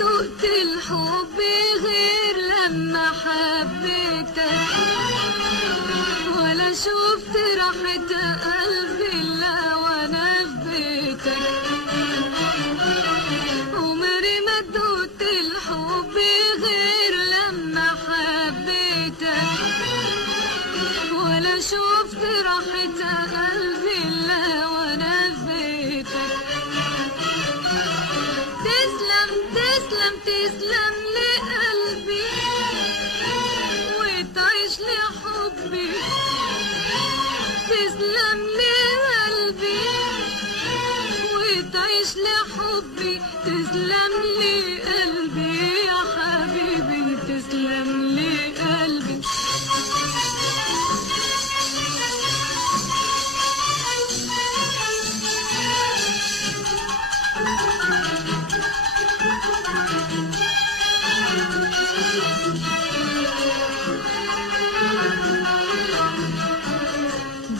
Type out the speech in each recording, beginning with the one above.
دقت الحب غير لما حبيتك، ولا شفت راحة قلبي إلا وأنا في بيتك. عمري ما دقت الحب غير لما حبيتك، ولا شفت راحة قلبي إلا وأنا في بيتك. تسلم تسلم تسلم لقلبي وتعيش لحبي، تسلم لقلبي وتعيش لحبي، تسلم لقلبي يا حبيبي، تسلم لقلبي.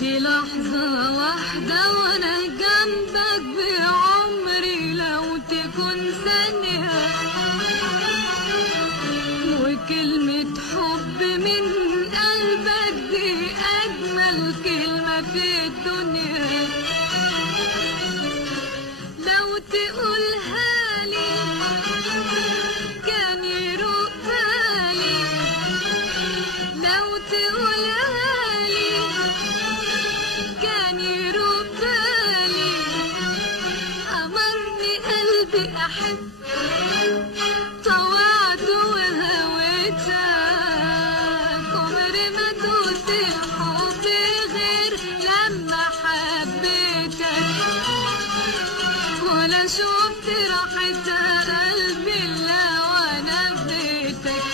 دي لحظة واحدة وانا جنبك بعمري، لو تكون ثانية، وكلمة حب من قلبك دي أجمل كلمة في الدنيا. لو تقولها لي كان يروق بالي، لو تقولها لي كان يروق بالي. أمرني قلبي أحب، طوعت وهويتك. عمري ما دوت الحب غير لما حبيتك، ولا شفت راحة قلبي إلا وأنا في بيتك.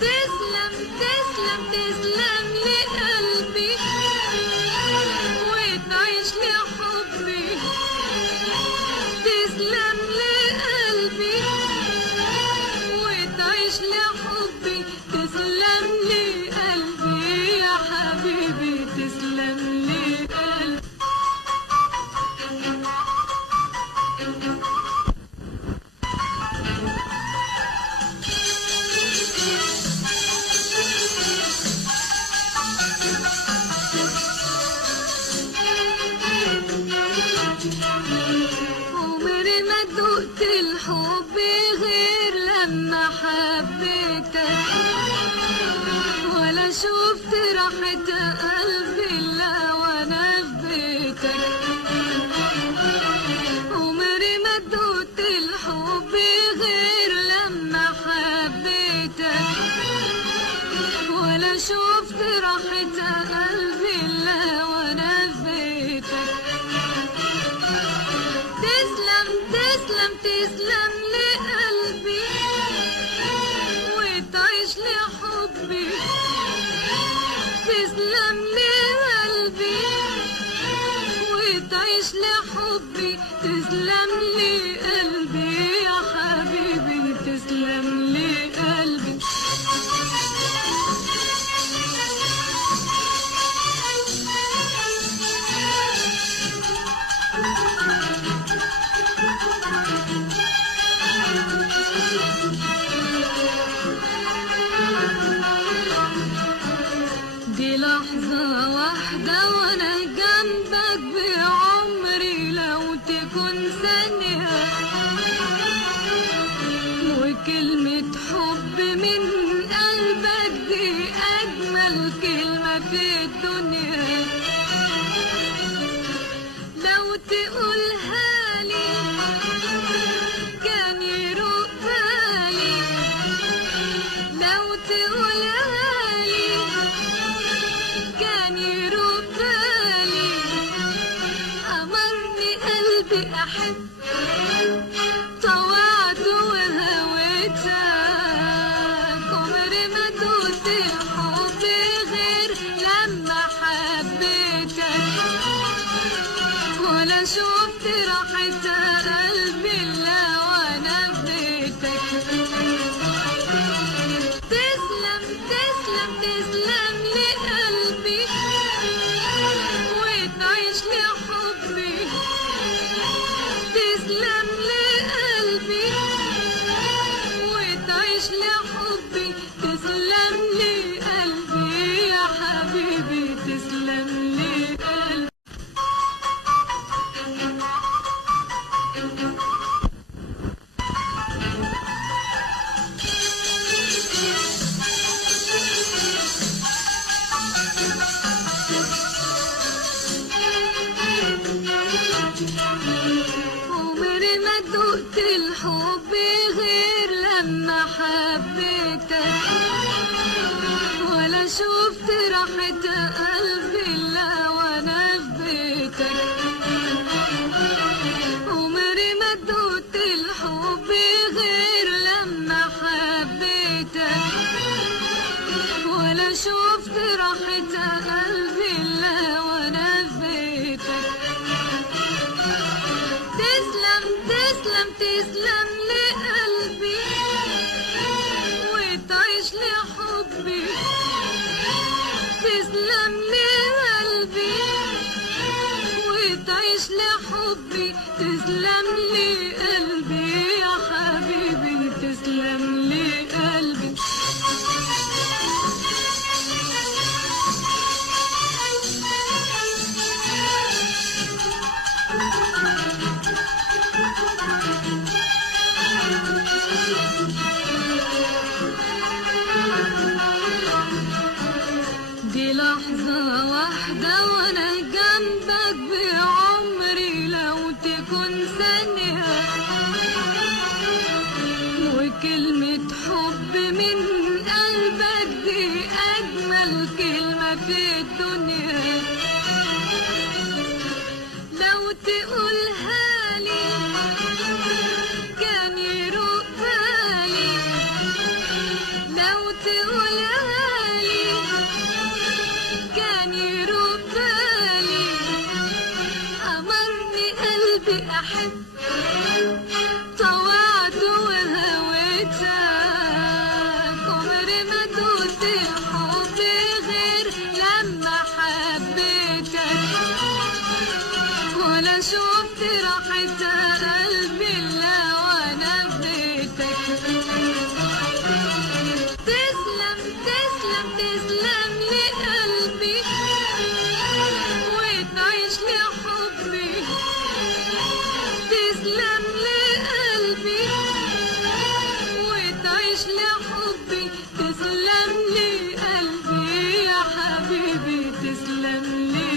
تسلم تسلم تسلم لقلبي وتعيش لحبي، تسلم لقلبي وتعيش لحبي، تسلم لقلبي يا حبيبي، تسلم لقلبي. عمري ما دقت الحب غير لما حبيتك، ولا شفت راحة قلبي إلا وأنا في بيتك. عمري ما دقت الحب غير لما حبيتك، ولا شفت راحة قلبي إلا وأنا في بيتك. تسلم تسلم تسلم لقلبي وتعيش لحبي، تسلم لقلبي وتعيش لحبي، تسلم لقلبي يا حبيبي، تسلم لقلبي. دي لحظة واحدة وانا جنبك بعمري، لو تكون ثانية، وكلمة حب من قلبك دي أجمل كلمة في الدنيا. لو تقولها لي كان يروق بالي، لو تقولها لي كان يروق بالي. أمرني قلبي أحب، طوعت وهويتك. عمري ما دوت الحب غير لما حبيتك، ولا شفت راحة قلبي إلا وأنا في بيتك. تسلم تسلم تسلم لقلبي وتعيش لحبي، تسلم لقلبي عمري ما دقت الحب غير لما حبيتك، ولا شفت راحة قلبي إلا وانا في بيتك. عمري ما دقت الحب غير لما حبيتك، ولا شفت راحة قلبي إلا وانا في بيتك. تسلم تسلم تسلم لقلبي وتعيش لحبي، تسلم لقلبي وتعيش لحبي، تسلم لقلبي يا حبيبي، تسلم لقلبي. دي لحظة واحدة وانا جنبك بعمري، لو تكون ثانية، وكلمة حب من قلبك دي أجمل كلمة في الدنيا. لو تقولها لي كان يروق بالي، لو تقولها لي كان يروق بالي. أمرني قلبي أحب، طوعت وهويتك. عمري ما دوت الحب غير لما حبيتك، ولا شفت راحة قلبي إلا وانا في بيتك. تسلم تسلم تسلم لقلبي وتعيش لحبي، تسلم لقلبي وتعيش لحبي، تسلم لقلبي يا حبيبي، تسلم لي.